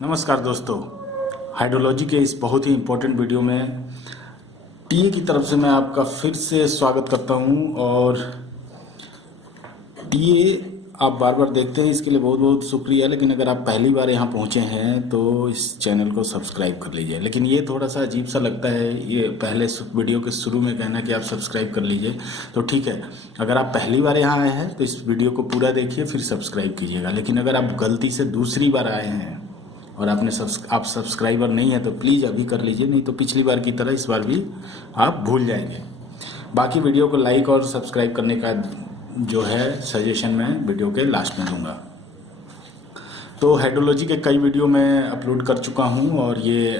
नमस्कार दोस्तों, हाइड्रोलॉजी के इस बहुत ही इम्पोर्टेंट वीडियो में टीए की तरफ से मैं आपका फिर से स्वागत करता हूं। और टीए आप बार बार देखते हैं, इसके लिए बहुत बहुत शुक्रिया। लेकिन अगर आप पहली बार यहां पहुंचे हैं तो इस चैनल को सब्सक्राइब कर लीजिए। लेकिन ये थोड़ा सा अजीब सा लगता है ये पहले वीडियो के शुरू में कहना कि आप सब्सक्राइब कर लीजिए, तो ठीक है। अगर आप पहली बार यहाँ आए हैं तो इस वीडियो को पूरा देखिए फिर सब्सक्राइब कीजिएगा। लेकिन अगर आप गलती से दूसरी बार आए हैं और आप सब्सक्राइबर नहीं है तो प्लीज़ अभी कर लीजिए, नहीं तो पिछली बार की तरह इस बार भी आप भूल जाएंगे। बाकी वीडियो को लाइक और सब्सक्राइब करने का जो है सजेशन मैं वीडियो के लास्ट में दूंगा। तो हाइड्रोलॉजी के कई वीडियो मैं अपलोड कर चुका हूं और ये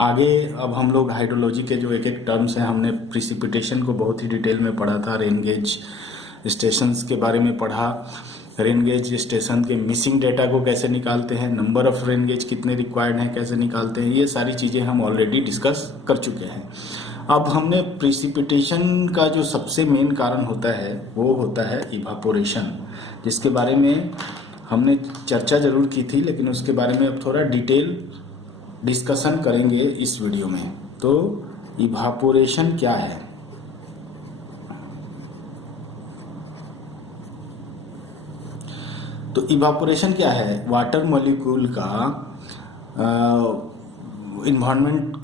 आगे अब हम लोग हाइड्रोलॉजी के जो एक एक टर्म्स हैं, हमने प्रिसिपिटेशन को बहुत ही डिटेल में पढ़ा था, रेन गेज स्टेशंस के बारे में पढ़ा, रेन गेज स्टेशन के मिसिंग डेटा को कैसे निकालते हैं, नंबर ऑफ रेन गेज कितने रिक्वायर्ड हैं कैसे निकालते हैं, ये सारी चीज़ें हम ऑलरेडी डिस्कस कर चुके हैं। अब हमने प्रिसिपिटेशन का जो सबसे मेन कारण होता है वो होता है इवापोरेशन, जिसके बारे में हमने चर्चा जरूर की थी, लेकिन उसके बारे में अब थोड़ा डिटेल डिस्कशन करेंगे इस वीडियो में। तो इवापोरेशन क्या है? तो इवापोरेशन क्या है? वाटर मॉलिक्यूल का इन्वायरमेंट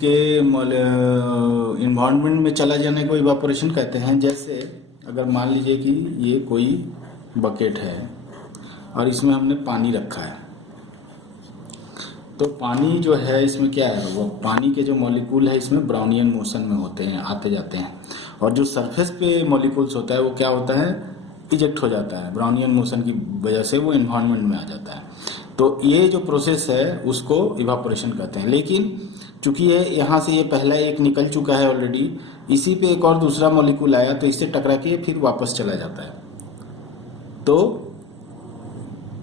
में चला जाने को इवापोरेशन कहते हैं। जैसे अगर मान लीजिए कि ये कोई बकेट है और इसमें हमने पानी रखा है, तो पानी जो है इसमें क्या है, वो पानी के जो मॉलिक्यूल है इसमें ब्राउनियन मोशन में होते हैं, आते जाते हैं। और जो सरफेस पे मॉलिक्यूल्स होता है वो क्या होता है, इजेक्ट हो जाता है। ब्राउनियन मोशन की वजह से वो एनवायरनमेंट में आ जाता है। तो ये जो प्रोसेस है उसको इवापोरेशन कहते हैं। लेकिन चूंकि ये यहाँ से ये पहला एक निकल चुका है ऑलरेडी, इसी पे एक और दूसरा मॉलिक्यूल आया तो इससे टकरा के फिर वापस चला जाता है, तो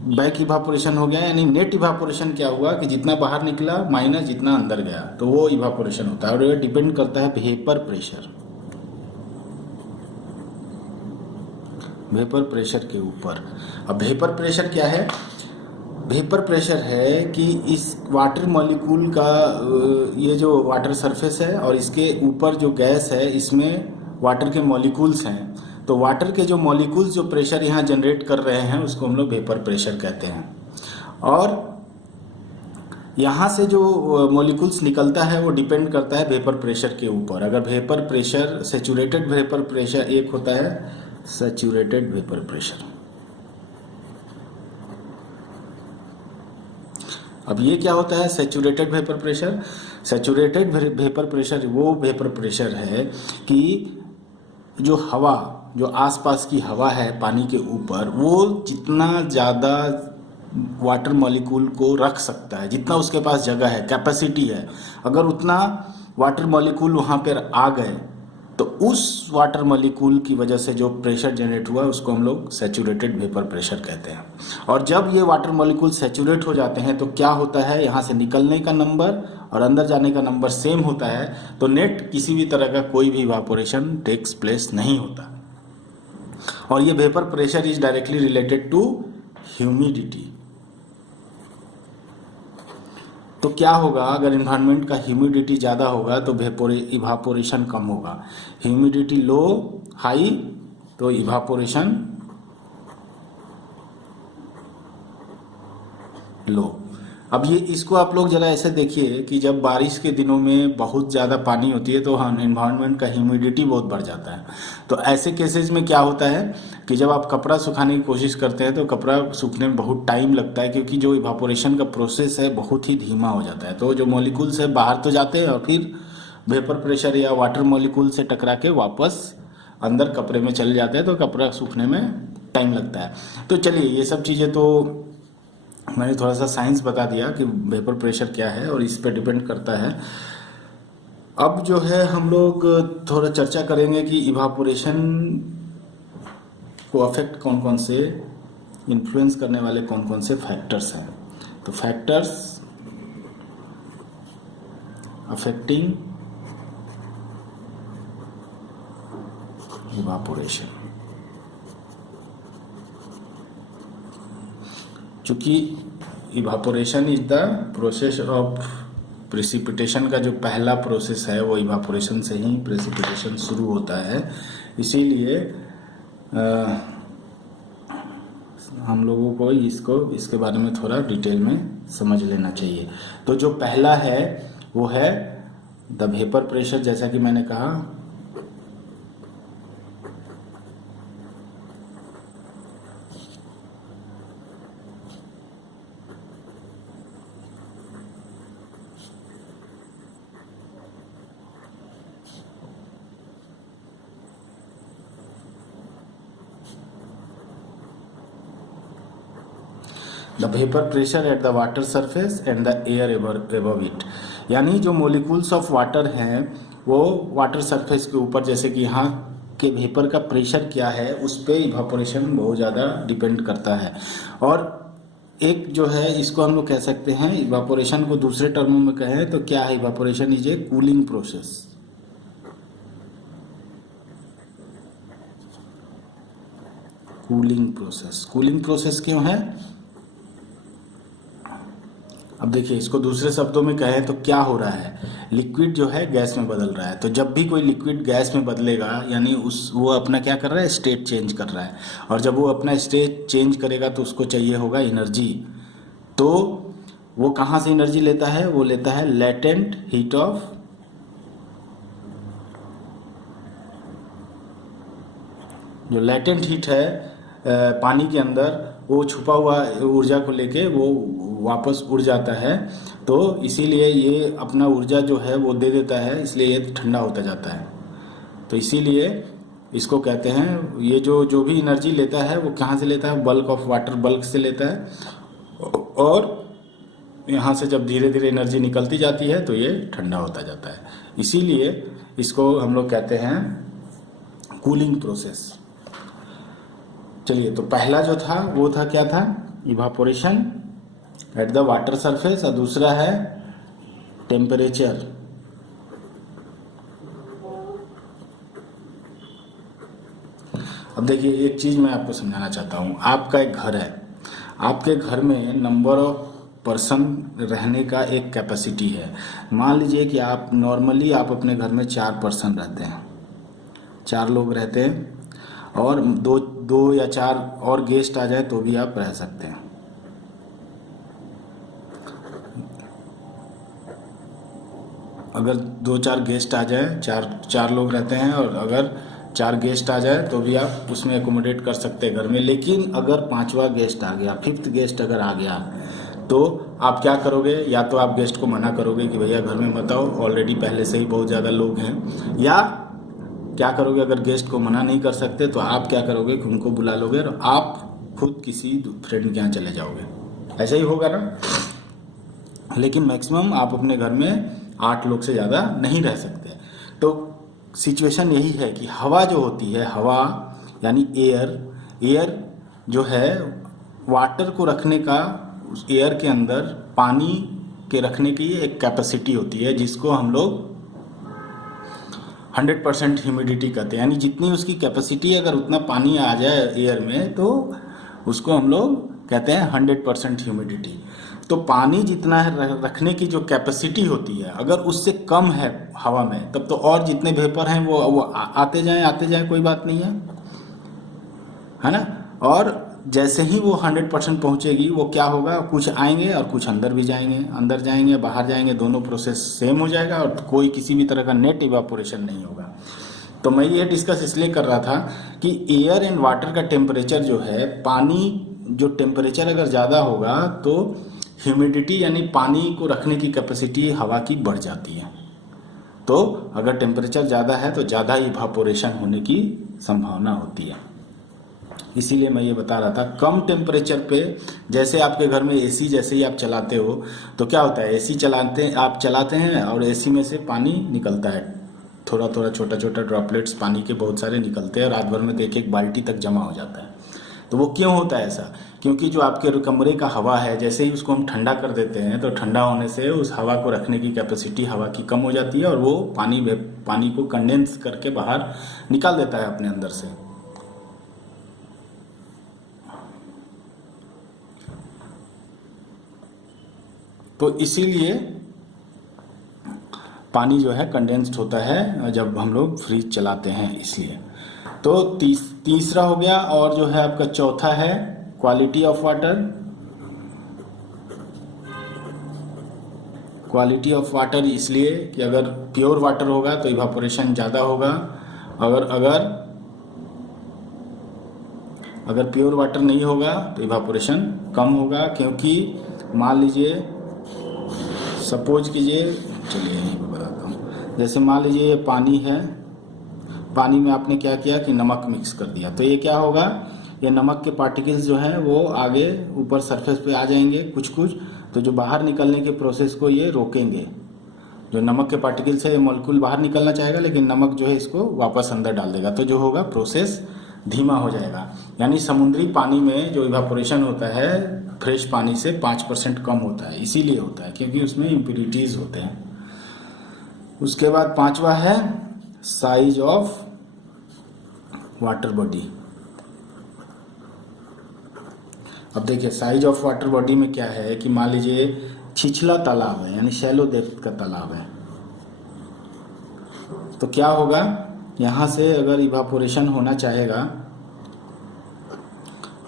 बैक इवापोरेशन हो गया। यानी नेट इवापोरेशन क्या हुआ कि जितना बाहर निकला माइनस जितना अंदर गया, तो वो इवापोरेशन होता है। और ये डिपेंड करता है वेपर प्रेशर के ऊपर। अब वेपर प्रेशर क्या है? वेपर प्रेशर है कि इस वाटर मॉलिक्यूल का ये जो वाटर सरफेस है और इसके ऊपर जो गैस है इसमें वाटर के मॉलिक्यूल्स हैं। तो वाटर के जो मॉलिक्यूल्स जो प्रेशर यहाँ जनरेट कर रहे हैं उसको हम लोग वेपर प्रेशर कहते हैं। और यहाँ से जो मॉलिक्यूल्स निकलता है वो डिपेंड करता है वेपर प्रेशर के ऊपर। अगर vapour pressure saturated vapour pressure, एक होता है सैचुरेटेड वेपर प्रेशर। अब ये क्या होता है saturated vapour pressure? Saturated vapour pressure वो वेपर प्रेशर है कि जो हवा, जो आसपास की हवा है पानी के ऊपर, वो जितना ज़्यादा वाटर मॉलिक्यूल को रख सकता है, जितना उसके पास जगह है, कैपेसिटी है, अगर उतना वाटर मॉलिक्यूल वहाँ पर आ गए तो उस वाटर मॉलिक्यूल की वजह से जो प्रेशर जनरेट हुआ उसको हम लोग सैचुरेटेड वेपर प्रेशर कहते हैं। और जब ये वाटर मॉलिक्यूल सैचुरेट हो जाते हैं तो क्या होता है, यहाँ से निकलने का नंबर और अंदर जाने का नंबर सेम होता है, तो नेट किसी भी तरह का कोई भी इवापोरेशन टेक्स प्लेस नहीं होता। और ये vapour pressure is directly related to humidity. तो क्या होगा, अगर इन्वायरमेंट का ह्यूमिडिटी ज़्यादा होगा तो इवापोरेशन कम होगा। ह्यूमिडिटी लो हाई तो इवापोरेशन लो। अब ये इसको आप लोग ज़रा ऐसे देखिए कि जब बारिश के दिनों में बहुत ज़्यादा पानी होती है तो इन्वायरमेंट का ह्यूमिडिटी बहुत बढ़ जाता है। तो ऐसे केसेस में क्या होता है कि जब आप कपड़ा सुखाने की कोशिश करते हैं तो कपड़ा सूखने में बहुत टाइम लगता है, क्योंकि जो इवापोरेशन का प्रोसेस है बहुत ही धीमा हो जाता है। तो जो मॉलिक्यूल्स है बाहर तो जाते हैं और फिर वेपर प्रेशर या वाटर मॉलिक्यूल से टकरा के वापस अंदर कपड़े में चले जाते हैं, तो कपड़ा सूखने में टाइम लगता है। तो चलिए, ये सब चीज़ें तो मैंने थोड़ा सा साइंस बता दिया कि वेपर प्रेशर क्या है और इस पे डिपेंड करता है। अब जो है हम लोग थोड़ा चर्चा करेंगे कि इवापोरेशन को अफेक्ट कौन कौन से, इन्फ्लुएंस करने वाले कौन कौन से फैक्टर्स हैं। तो फैक्टर्स अफेक्टिंग इवापोरेशन। चूँकि evaporation is the process of precipitation का जो पहला प्रोसेस है वो इवापोरेशन से ही प्रेसिपिटेशन शुरू होता है। इसीलिए हम लोगों को इसके बारे में थोड़ा डिटेल में समझ लेना चाहिए। तो जो पहला है वो है द वेपर प्रेशर, जैसा कि मैंने कहा। The vapour pressure at the water surface and the air above it, यानी जो मोलिक्यूल्स ऑफ वाटर हैं वो वाटर सरफेस के ऊपर, जैसे कि यहाँ के वेपर का प्रेशर क्या है उस पर इवापोरेशन बहुत ज़्यादा डिपेंड करता है। और एक जो है इसको हम लोग कह सकते हैं, इवापोरेशन को दूसरे टर्मों में कहें तो क्या है, evaporation is a cooling process. Cooling process क्यों है? अब देखिए, इसको दूसरे शब्दों में कहें तो क्या हो रहा है, लिक्विड जो है गैस में बदल रहा है। तो जब भी कोई लिक्विड गैस में बदलेगा यानी वो अपना क्या कर रहा है, स्टेट चेंज कर रहा है। और जब वो अपना स्टेट चेंज करेगा तो उसको चाहिए होगा एनर्जी। तो वो कहाँ से एनर्जी लेता है? वो लेता है लेटेंट हीट ऑफ जो लेटेंट हीट है पानी के अंदर, वो छुपा हुआ ऊर्जा को लेके वो वापस उड़ जाता है। तो इसीलिए ये अपना ऊर्जा जो है वो दे देता है, इसलिए ये ठंडा होता जाता है। तो इसीलिए इसको कहते हैं, ये जो भी एनर्जी लेता है वो कहाँ से लेता है? बल्क ऑफ वाटर, बल्क से लेता है। और यहाँ से जब धीरे धीरे एनर्जी निकलती जाती है तो ये ठंडा होता जाता है। इसीलिए इसको हम लोग कहते हैं कूलिंग प्रोसेस। चलिए, तो पहला जो था वो था क्या था? Evaporation at the water surface, और दूसरा है टेम्परेचर। अब देखिए, एक चीज़ मैं आपको समझाना चाहता हूँ। आपका एक घर है, आपके घर में नंबर ऑफ पर्सन रहने का एक कैपेसिटी है। मान लीजिए कि आप नॉर्मली आप अपने घर में 4 पर्सन रहते हैं, 4 लोग रहते हैं, और दो या 4 और गेस्ट आ जाए तो भी आप रह सकते हैं। अगर 2-4 गेस्ट आ जाए, चार लोग रहते हैं, और अगर 4 गेस्ट आ जाए तो भी आप उसमें एकोमोडेट कर सकते हैं घर में। लेकिन अगर 5वां गेस्ट आ गया, 5th गेस्ट अगर आ गया, तो आप क्या करोगे? या तो आप गेस्ट को मना करोगे कि भैया घर में मत आओ, ऑलरेडी पहले से ही बहुत ज़्यादा लोग हैं। या क्या करोगे? अगर गेस्ट को मना नहीं कर सकते तो आप क्या करोगे कि उनको बुला लोगे और आप खुद किसी फ्रेंड के यहाँ चले जाओगे। ऐसा ही होगा ना? लेकिन मैक्सिमम आप अपने घर में 8 लोग से ज़्यादा नहीं रह सकते। तो सिचुएशन यही है कि हवा जो होती है, हवा यानी एयर जो है वाटर को रखने का, उस एयर के अंदर पानी के रखने की एक कैपेसिटी होती है, जिसको हम लोग 100% ह्यूमिडिटी कहते हैं। यानी जितनी उसकी कैपेसिटी, अगर उतना पानी आ जाए एयर में तो उसको हम लोग कहते हैं 100% ह्यूमिडिटी। तो पानी जितना है रखने की जो कैपेसिटी होती है, अगर उससे कम है हवा में, तब तो और जितने वेपर हैं वो आते जाएं, कोई बात नहीं है ना? और जैसे ही वो 100% पहुंचेगी, वो क्या होगा, कुछ आएंगे और कुछ अंदर भी जाएंगे, अंदर जाएंगे बाहर जाएंगे, दोनों प्रोसेस सेम हो जाएगा और कोई किसी भी तरह का नेट इवापोरेशन नहीं होगा। तो मैं ये डिस्कस इसलिए कर रहा था कि एयर एंड वाटर का टेम्परेचर जो है, पानी जो टेम्परेचर अगर ज़्यादा होगा तो ह्यूमिडिटी यानी पानी को रखने की कैपेसिटी हवा की बढ़ जाती है। तो अगर टेम्परेचर ज़्यादा है तो ज़्यादा इवापोरेशन होने की संभावना होती है। इसीलिए मैं ये बता रहा था, कम टेम्परेचर पे, जैसे आपके घर में एसी जैसे ही आप चलाते हो तो क्या होता है, एसी आप चलाते हैं और एसी में से पानी निकलता है, थोड़ा थोड़ा छोटा छोटा ड्रॉपलेट्स पानी के बहुत सारे निकलते हैं, रात भर में तो एक बाल्टी तक जमा हो जाता है। तो वो क्यों होता है ऐसा? क्योंकि जो आपके कमरे का हवा है, जैसे ही उसको हम ठंडा कर देते हैं तो ठंडा होने से उस हवा को रखने की कैपेसिटी हवा की कम हो जाती है और वो पानी को कंडेंस करके बाहर निकाल देता है अपने अंदर से। तो इसीलिए पानी जो है कंडेंस्ड होता है जब हम लोग फ्रिज चलाते हैं, इसलिए। तो तीसरा हो गया। और जो है आपका चौथा है quality of water. Quality of water इसलिए कि अगर प्योर वाटर होगा तो इवापोरेशन ज़्यादा होगा, अगर अगर अगर प्योर वाटर नहीं होगा तो इवापोरेशन कम होगा। क्योंकि मान लीजिए, सपोज कीजिए, चलिए यहीं पर बताता हूँ। जैसे मान लीजिए ये पानी है, पानी में आपने क्या किया कि नमक मिक्स कर दिया, तो ये क्या होगा, ये नमक के पार्टिकल्स जो हैं वो आगे ऊपर सरफेस पे आ जाएंगे कुछ कुछ, तो जो बाहर निकलने के प्रोसेस को ये रोकेंगे। जो नमक के पार्टिकल्स है ये मॉलिक्यूल बाहर निकलना चाहेगा, लेकिन नमक जो है इसको वापस अंदर डाल देगा, तो जो होगा प्रोसेस धीमा हो जाएगा। यानी समुद्री पानी में जो इवापोरेशन होता है फ्रेश पानी से 5% कम होता है। इसीलिए होता है क्योंकि उसमें इम्प्यूरिटीज होते हैं। उसके बाद पांचवा है साइज ऑफ वाटर बॉडी। अब देखिए साइज ऑफ वाटर बॉडी में क्या है कि मान लीजिए छिछला तालाब है, यानी शैलो डेप्थ का तालाब है, तो क्या होगा, यहाँ से अगर इवापोरेशन होना चाहेगा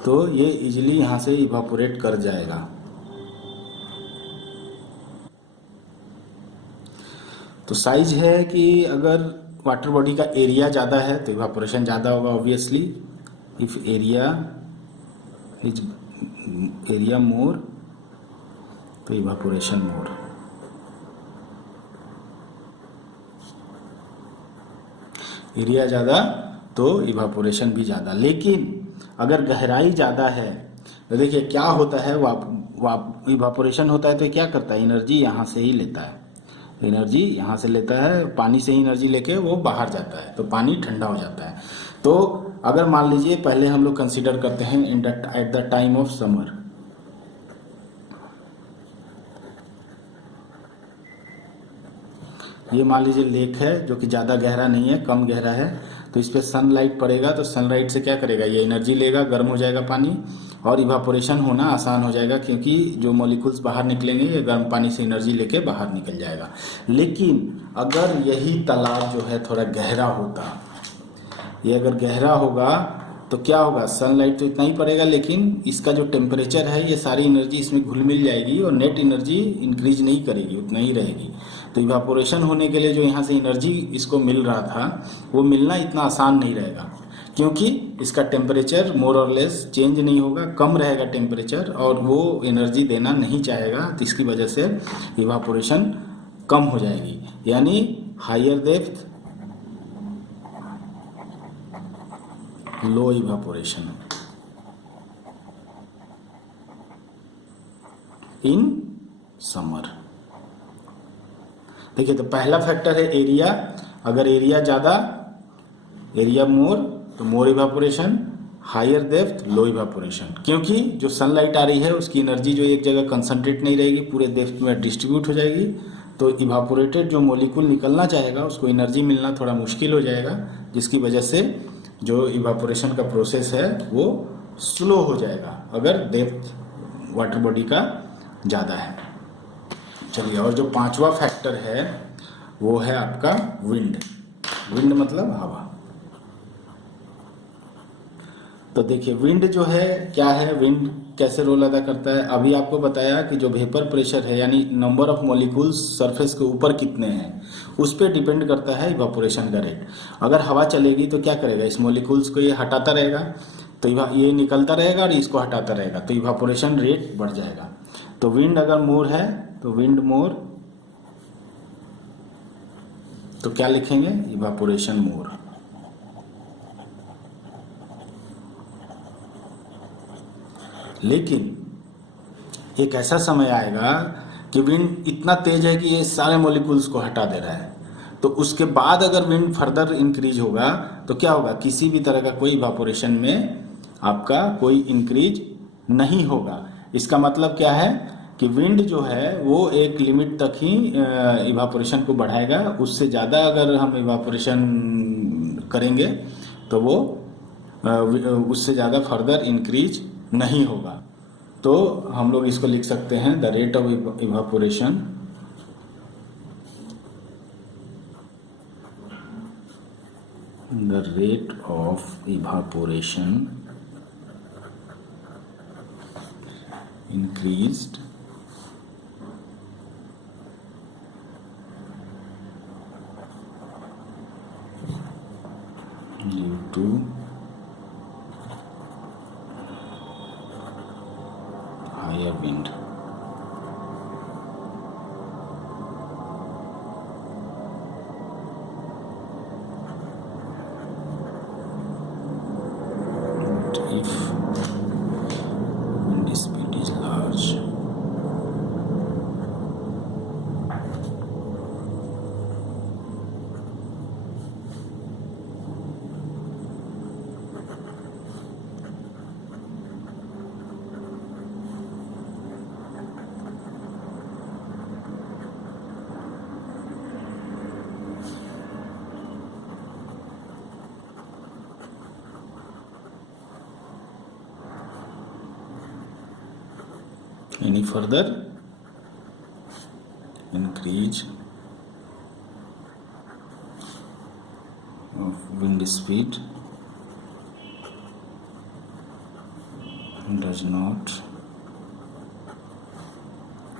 तो ये इजीली यहाँ से इवापोरेट कर जाएगा। तो साइज है कि अगर वाटर बॉडी का एरिया ज़्यादा है तो इवापोरेशन ज़्यादा होगा ऑब्वियसली। इफ एरिया मोर तो इवापोरेशन मोर। एरिया ज़्यादा तो इवापोरेशन भी ज़्यादा। लेकिन अगर गहराई ज़्यादा है तो देखिए क्या होता है, इवापोरेशन होता है तो क्या करता है, एनर्जी यहाँ से ही लेता है, एनर्जी यहाँ से लेता है, पानी से ही एनर्जी लेके वो बाहर जाता है, तो पानी ठंडा हो जाता है। तो अगर मान लीजिए पहले हम लोग कंसीडर करते हैं at the time of summer, ये मान लीजिए लेक है जो कि ज़्यादा गहरा नहीं है, कम गहरा है, तो इस पर सनलाइट पड़ेगा, तो सनलाइट से क्या करेगा, ये एनर्जी लेगा, गर्म हो जाएगा पानी और इवापोरेशन होना आसान हो जाएगा, क्योंकि जो मॉलिक्यूल्स बाहर निकलेंगे ये गर्म पानी से एनर्जी लेके बाहर निकल जाएगा। लेकिन अगर यही तालाब जो है थोड़ा गहरा होता, ये अगर गहरा होगा तो क्या होगा, सनलाइट तो इतना ही पड़ेगा, लेकिन इसका जो टेम्परेचर है ये सारी एनर्जी इसमें घुल मिल जाएगी और नेट एनर्जी इंक्रीज नहीं करेगी, उतना ही रहेगी। तो इवापोरेशन होने के लिए जो यहाँ से एनर्जी इसको मिल रहा था वो मिलना इतना आसान नहीं रहेगा, क्योंकि इसका टेम्परेचर मोर और लेस चेंज नहीं होगा, कम रहेगा टेम्परेचर और वो एनर्जी देना नहीं चाहेगा, तो इसकी वजह से इवापोरेशन कम हो जाएगी। यानी higher depth low evaporation in summer. देखिए तो पहला फैक्टर है एरिया, अगर एरिया ज़्यादा, एरिया मोर तो मोर evaporation, higher depth low evaporation, क्योंकि जो सनलाइट आ रही है उसकी एनर्जी जो एक जगह कंसंट्रेट नहीं रहेगी, पूरे डेप्थ में डिस्ट्रीब्यूट हो जाएगी, तो इवापोरेटेड जो मॉलिक्यूल निकलना चाहेगा उसको एनर्जी मिलना थोड़ा मुश्किल हो जाएगा, जिसकी वजह से जो इवापोरेशन का प्रोसेस है वो स्लो हो जाएगा अगर डेप्थ वाटर बॉडी का ज़्यादा है। चलिए, और जो पांचवा फैक्टर है वो है आपका विंड। विंड मतलब हवा। तो देखिए विंड जो है क्या है, विंड कैसे रोल अदा करता है। अभी आपको बताया कि जो वेपर प्रेशर है यानी नंबर ऑफ मॉलिक्यूल्स सरफेस के ऊपर कितने हैं उस पर डिपेंड करता है इवापोरेशन का रेट। अगर हवा चलेगी तो क्या करेगा, इस मॉलिक्यूल्स को ये हटाता रहेगा, तो ये निकलता रहेगा और इसको हटाता रहेगा, तो इवापोरेशन रेट बढ़ जाएगा। तो विंड अगर मोर है तो विंड मोर, तो क्या लिखेंगे, इवापोरेशन मोर। लेकिन एक ऐसा समय आएगा कि विंड इतना तेज है कि ये सारे मॉलिक्यूल्स को हटा दे रहा है, तो उसके बाद अगर विंड फर्दर इंक्रीज होगा तो क्या होगा, किसी भी तरह का कोई इवापोरेशन में आपका कोई इंक्रीज नहीं होगा। इसका मतलब क्या है कि विंड जो है वो एक लिमिट तक ही इवापोरेशन को बढ़ाएगा, उससे ज़्यादा अगर हम इवापोरेशन करेंगे तो वो उससे ज़्यादा फर्दर इंक्रीज नहीं होगा। तो हम लोग इसको लिख सकते हैं the rate of evaporation increased due to higher wind. If wind speed is large, any further increase of wind speed does not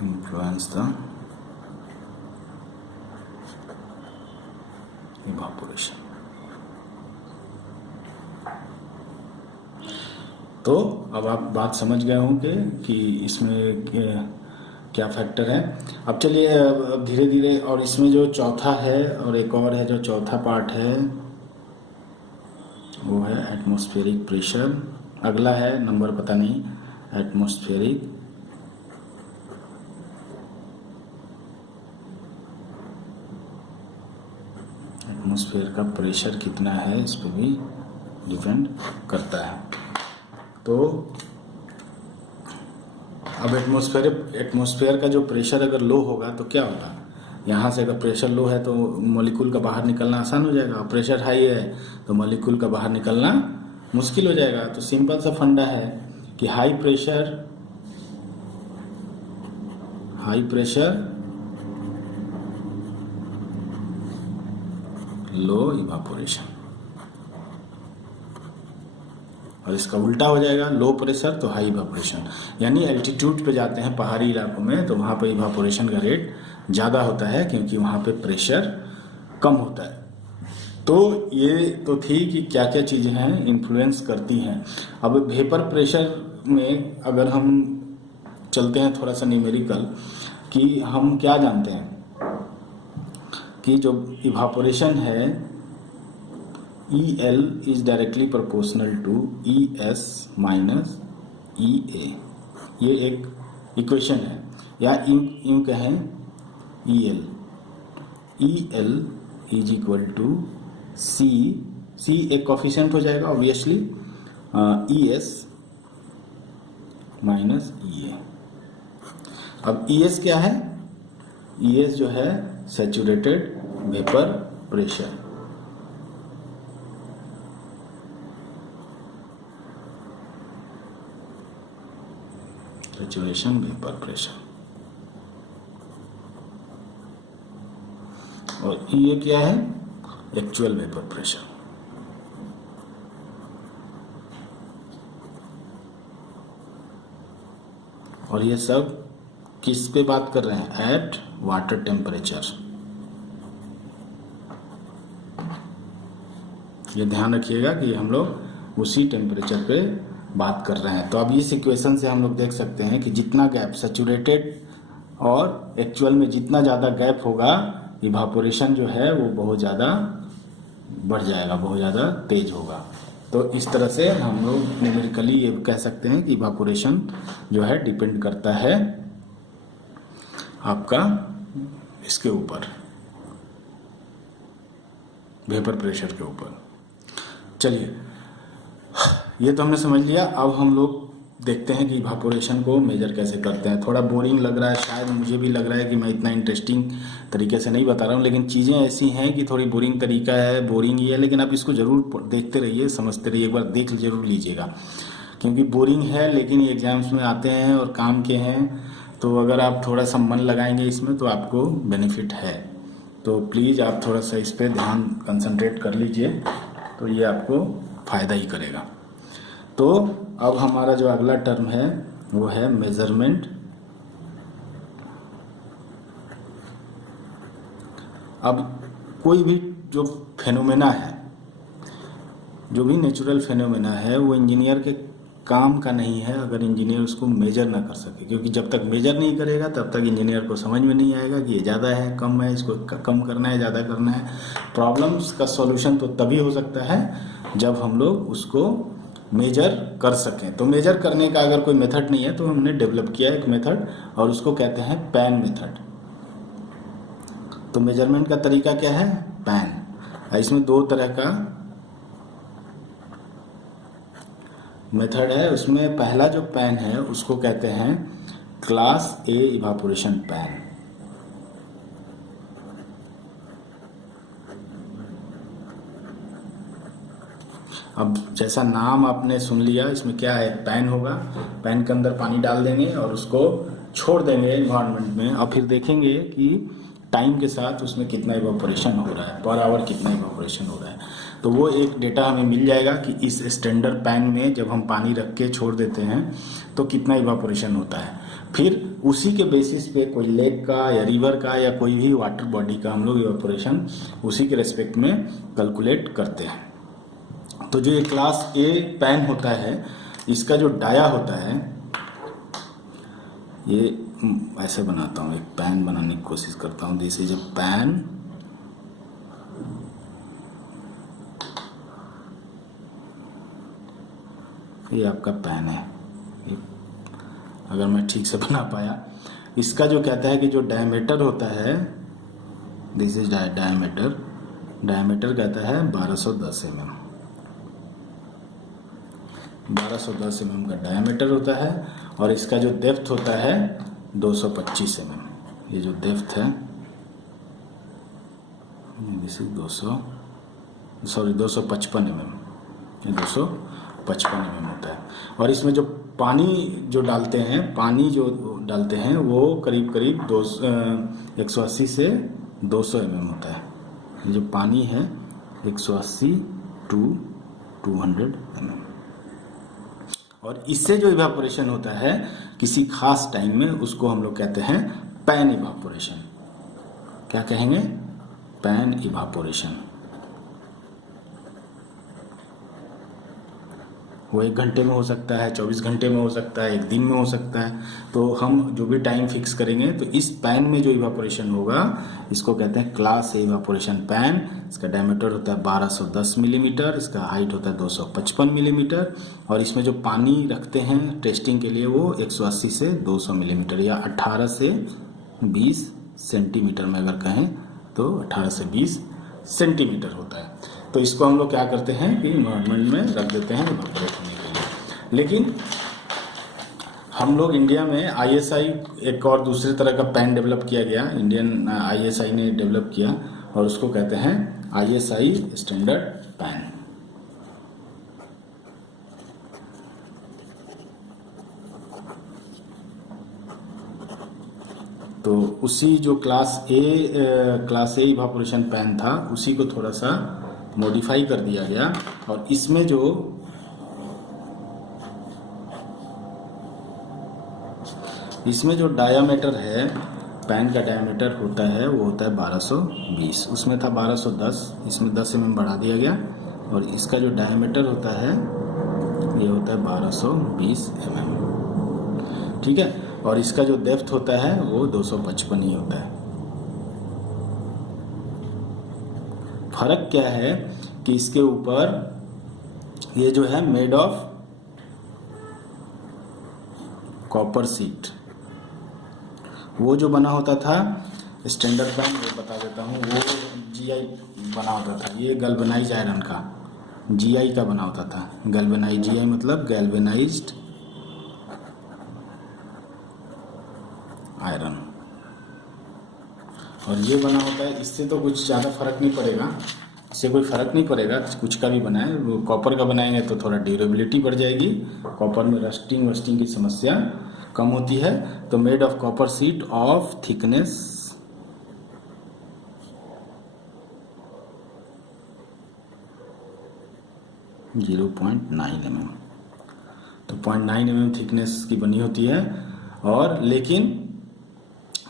influence the evaporation. तो अब आप बात समझ गए होंगे कि इसमें क्या फैक्टर है। अब चलिए अब धीरे धीरे, और इसमें जो चौथा है और एक और है, जो चौथा पार्ट है वो है एटमॉस्फेरिक प्रेशर। अगला है नंबर पता नहीं, एटमॉस्फेरिक एटमॉस्फेयर का प्रेशर कितना है इस पर भी डिपेंड करता है। तो अब एटमॉस्फेयर का जो प्रेशर अगर लो होगा तो क्या होगा, यहाँ से अगर प्रेशर लो है तो मॉलिक्यूल का बाहर निकलना आसान हो जाएगा, प्रेशर हाई है तो मॉलिक्यूल का बाहर निकलना मुश्किल हो जाएगा। तो सिंपल सा फंडा है कि हाई प्रेशर लो इवापोरेशन, और इसका उल्टा हो जाएगा, लो प्रेशर तो हाई इवापोरेशन। यानी एल्टीट्यूड पे जाते हैं पहाड़ी इलाकों में तो वहाँ पे इवापोरेशन का रेट ज़्यादा होता है क्योंकि वहाँ पे प्रेशर कम होता है। तो ये तो थी कि क्या क्या चीज़ें हैं इन्फ्लुएंस करती हैं। अब वेपर प्रेशर में अगर हम चलते हैं थोड़ा सा न्यूमेरिकल, कि हम क्या जानते हैं कि जो इवापोरेशन है EL is directly proportional to ES minus EA, ये एक इक्वेशन है, या यूँ कहें EL is equal to C एक कोफिशिएंट हो जाएगा ऑब्वियसली, ES माइनस EA। अब ES क्या है, ES जो है saturated vapour pressure. Saturation vapour pressure, और ये क्या है, एक्चुअल वेपर प्रेशर। और ये सब किस पे बात कर रहे हैं, एट वाटर टेम्परेचर। ये ध्यान रखिएगा कि हम लोग उसी टेम्परेचर पे बात कर रहे हैं। तो अब इस इक्वेशन से हम लोग देख सकते हैं कि जितना गैप सैचुरेटेड और एक्चुअल में जितना ज़्यादा गैप होगा, इवापोरेशन जो है वो बहुत ज़्यादा बढ़ जाएगा, बहुत ज़्यादा तेज होगा। तो इस तरह से हम लोग न्यूमेरिकली ये कह सकते हैं कि इवापोरेशन जो है डिपेंड करता है आपका इसके ऊपर, वेपर प्रेशर के ऊपर। चलिए, ये तो हमने समझ लिया। अब हम लोग देखते हैं कि इवापोरेशन को मेजर कैसे करते हैं। थोड़ा बोरिंग लग रहा है, शायद मुझे भी लग रहा है कि मैं इतना इंटरेस्टिंग तरीके से नहीं बता रहा हूँ, लेकिन चीज़ें ऐसी हैं कि थोड़ी बोरिंग तरीका है, बोरिंग ही है, लेकिन आप इसको ज़रूर देखते रहिए, समझते रहिए, एक बार देख जरूर लीजिएगा क्योंकि बोरिंग है लेकिन ये एग्ज़ाम्स में आते हैं और काम के हैं, तो अगर आप थोड़ा सा मन लगाएंगे इसमें तो आपको बेनिफिट है। तो प्लीज़ आप थोड़ा सा इस पर ध्यान कंसंट्रेट कर लीजिए, तो ये आपको फ़ायदा ही करेगा। तो अब हमारा जो अगला टर्म है वो है मेज़रमेंट। अब कोई भी जो फेनोमेना है, जो भी नेचुरल फेनोमेना है, वो इंजीनियर के काम का नहीं है अगर इंजीनियर उसको मेजर ना कर सके, क्योंकि जब तक मेजर नहीं करेगा तब तक इंजीनियर को समझ में नहीं आएगा कि ये ज़्यादा है कम है, इसको कम करना है ज़्यादा करना है। प्रॉब्लम्स का सॉल्यूशन तो तभी हो सकता है जब हम लोग उसको मेजर कर सकें। तो मेजर करने का अगर कोई मेथड नहीं है तो हमने डेवलप किया एक मेथड, और उसको कहते हैं पैन मेथड। तो मेजरमेंट का तरीका क्या है? पैन। इसमें दो तरह का मेथड है। उसमें पहला जो पैन है उसको कहते हैं क्लास ए इवापोरेशन पैन। अब जैसा नाम आपने सुन लिया, इसमें क्या है, पैन होगा, पैन के अंदर पानी डाल देंगे और उसको छोड़ देंगे एनवायरनमेंट में, और फिर देखेंगे कि टाइम के साथ उसमें कितना इवापोरेशन हो रहा है, पर आवर कितना इवापोरेशन हो रहा है। तो वो एक डेटा हमें मिल जाएगा कि इस स्टैंडर्ड पैन में जब हम पानी रख के छोड़ देते हैं तो कितना इवापोरेशन होता है। फिर उसी के बेसिस पे कोई लेक का या रिवर का या कोई भी वाटर बॉडी का हम लोग इवापोरेशन उसी के रेस्पेक्ट में कैलकुलेट करते हैं। तो जो ये क्लास ए पैन होता है, इसका जो डाया होता है, ये ऐसे बनाता हूँ, एक पैन बनाने की कोशिश करता हूँ। This is a pan. ये आपका पैन है, अगर मैं ठीक से बना पाया। इसका जो कहता है कि जो डायमीटर होता है, दिस इज डायमीटर। डायमीटर कहता है 1210 mm। 1210 mm का डायमीटर होता है, और इसका जो डेप्थ होता है 225 mm। ये जो डेप्थ है, दिस इज 255 mm। ये 255 mm होता है। और इसमें जो पानी जो डालते हैं वो करीब करीब 180 से 200 mm होता है। ये जो पानी है 180 टू 200 mm। और इससे जो इवापोरेशन होता है किसी खास टाइम में, उसको हम लोग कहते हैं पैन इवापोरेशन। क्या कहेंगे? Pan evaporation. वो 1 घंटे में हो सकता है, 24 घंटे में हो सकता है, 1 दिन में हो सकता है। तो हम जो भी टाइम फिक्स करेंगे, तो इस पैन में जो इवापोरेशन होगा इसको कहते हैं क्लास ए इवापोरेशन पैन। इसका डायमीटर होता है 1210 मिलीमीटर, इसका हाइट होता है 255 मिलीमीटर, और इसमें जो पानी रखते हैं टेस्टिंग के लिए वो 180 से 200 मिलीमीटर या 18 से 20 सेंटीमीटर में अगर कहें तो 18 से 20 सेंटीमीटर होता है। तो इसको हम लोग क्या करते हैं कि एनवायरनमेंट में रख देते हैं इवापोरेट होने के लिए। लेकिन हम लोग इंडिया में ISI एक और दूसरे तरह का पैन डेवलप किया गया, इंडियन ISI ने डेवलप किया, और उसको कहते हैं ISI स्टैंडर्ड पैन। तो उसी जो क्लास ए इवापोरेशन पैन था उसी को थोड़ा सा मॉडिफाई कर दिया गया, और इसमें जो डायामीटर है, पैन का डायामीटर होता है वो होता है 1220। उसमें था 1210, इसमें 10 mm बढ़ा दिया गया, और इसका जो डायामीटर होता है ये होता है 1220 mm। ठीक है। और इसका जो डेप्थ होता है वो 255 ही होता है। फर्क क्या है कि इसके ऊपर ये जो है मेड ऑफ कॉपर शीट, वो जो बना होता था स्टैंडर्ड पैन, वो बता देता हूँ, वो GI बना होता था। ये गैल्वेनाइज्ड आयरन का GI का बना होता था। गैल्वेनाइज्ड, GI मतलब गैल्वेनाइज्ड आयरन, और ये बना होता है। इससे तो कुछ ज़्यादा फर्क नहीं पड़ेगा, इससे कोई फ़र्क नहीं पड़ेगा कुछ का भी बनाए, वो कॉपर का बनाएंगे तो थोड़ा ड्यूरेबिलिटी बढ़ जाएगी, कॉपर में रस्टिंग वस्टिंग की समस्या कम होती है। तो made of copper sheet of thickness 0.9 mm, तो 0.9 mm थिकनेस की बनी होती है। और लेकिन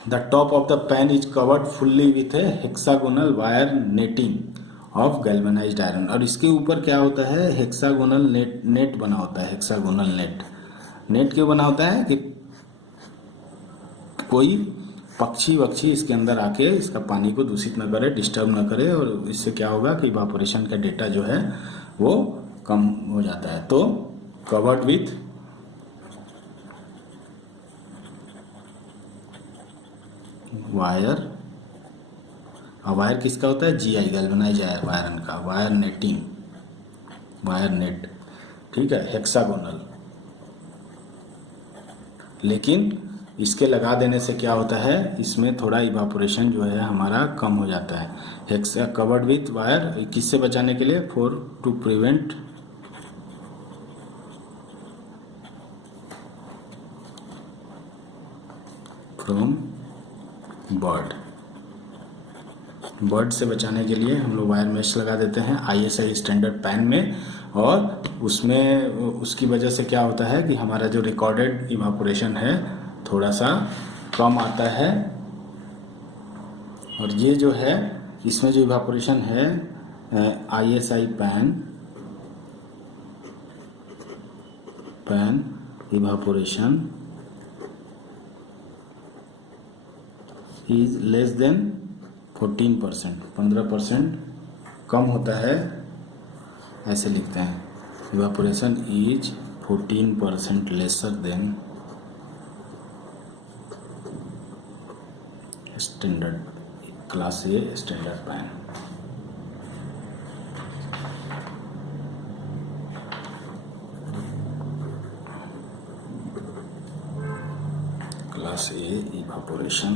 the top of the pan is covered fully with a hexagonal wire netting of galvanised iron, और इसके ऊपर क्या होता है, हेक्सागोनल नेट बना होता है। हेक्सागोनल नेट क्यों बना होता है कि कोई पक्षी वक्षी इसके अंदर आके इसका पानी को दूषित न करे, डिस्टर्ब न करे, और इससे क्या होगा कि इवापोरेशन का डेटा जो है वो कम हो जाता है। तो कवर्ड विथ वायर, वायर किसका होता है, GI गैल्वेनाइज आयरन का, वायर नेटिंग, वायर नेट, ठीक है, हेक्सागोनल। लेकिन इसके लगा देने से क्या होता है, इसमें थोड़ा इवापोरेशन जो है हमारा कम हो जाता है। हेक्सा कवर्ड विथ वायर किससे बचाने के लिए, for to prevent from bird से बचाने के लिए हम लोग वायर मेश लगा देते हैं ISI स्टैंडर्ड पैन में, और उसमें उसकी वजह से क्या होता है कि हमारा जो रिकॉर्डेड इवापोरेशन है थोड़ा सा कम आता है। और ये जो है इसमें जो इवापोरेशन है ISI pan evaporation is less than 14%, 15% कम होता है, ऐसे लिखते हैं, evaporation is 14% lesser than standard class A standard pan. Class A evaporation,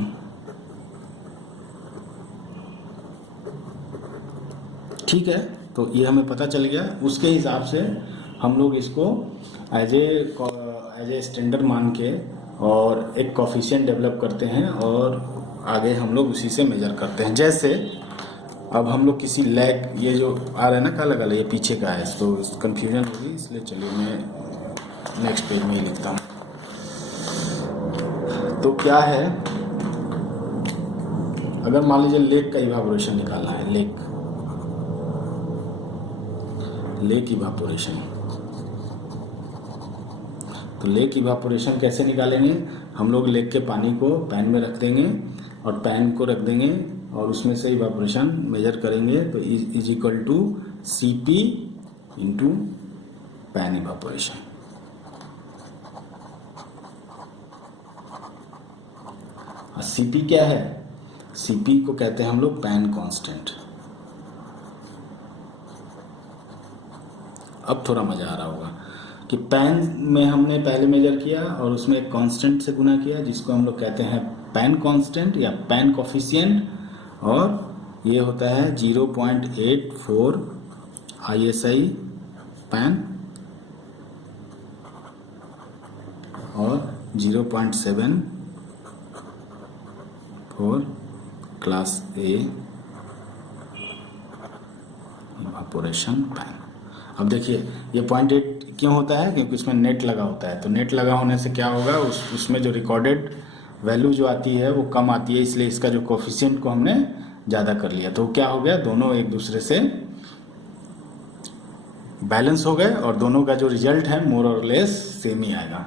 ठीक है। तो ये हमें पता चल गया, उसके हिसाब से हम लोग इसको एज ए स्टैंडर्ड मान के और एक कॉफिशिएंट डेवलप करते हैं, और आगे हम लोग उसी से मेजर करते हैं। जैसे अब हम लोग किसी लैग, ये जो आ रहा है ना काला काला, ये पीछे का है, तो कंफ्यूजन होगी, इसलिए चलिए मैं नेक्स्ट पेज में ही लिखता हूँ। तो क्या है, अगर मान लीजिए लेक का इवापोरेशन निकालना है, लेक इवापोरेशन, तो लेक इवापोरेशन कैसे निकालेंगे, हम लोग लेक के पानी को पैन में रख देंगे और पैन को रख देंगे और उसमें से इवापोरेशन मेजर करेंगे, तो is equal to CP into pan evaporation. CP क्या है, CP को कहते हैं हम लोग पैन कांस्टेंट। अब थोड़ा मज़ा आ रहा होगा कि पैन में हमने पहले मेजर किया और उसमें एक कांस्टेंट से गुना किया, जिसको हम लोग कहते हैं पैन कांस्टेंट या पैन कोफिशिएंट, और ये होता है 0.84 ISI पैन और 0.7 for class A evaporation pan. अब देखिए ये 0.8 क्यों होता है, क्योंकि उसमें नेट लगा होता है, तो नेट लगा होने से क्या होगा, उसमें जो रिकॉर्डेड वैल्यू जो आती है वो कम आती है, इसलिए इसका जो कोफिशिएंट को हमने ज़्यादा कर लिया, तो क्या हो गया, दोनों एक दूसरे से बैलेंस हो गए और दोनों का जो रिजल्ट है मोर और लेस सेम ही आएगा।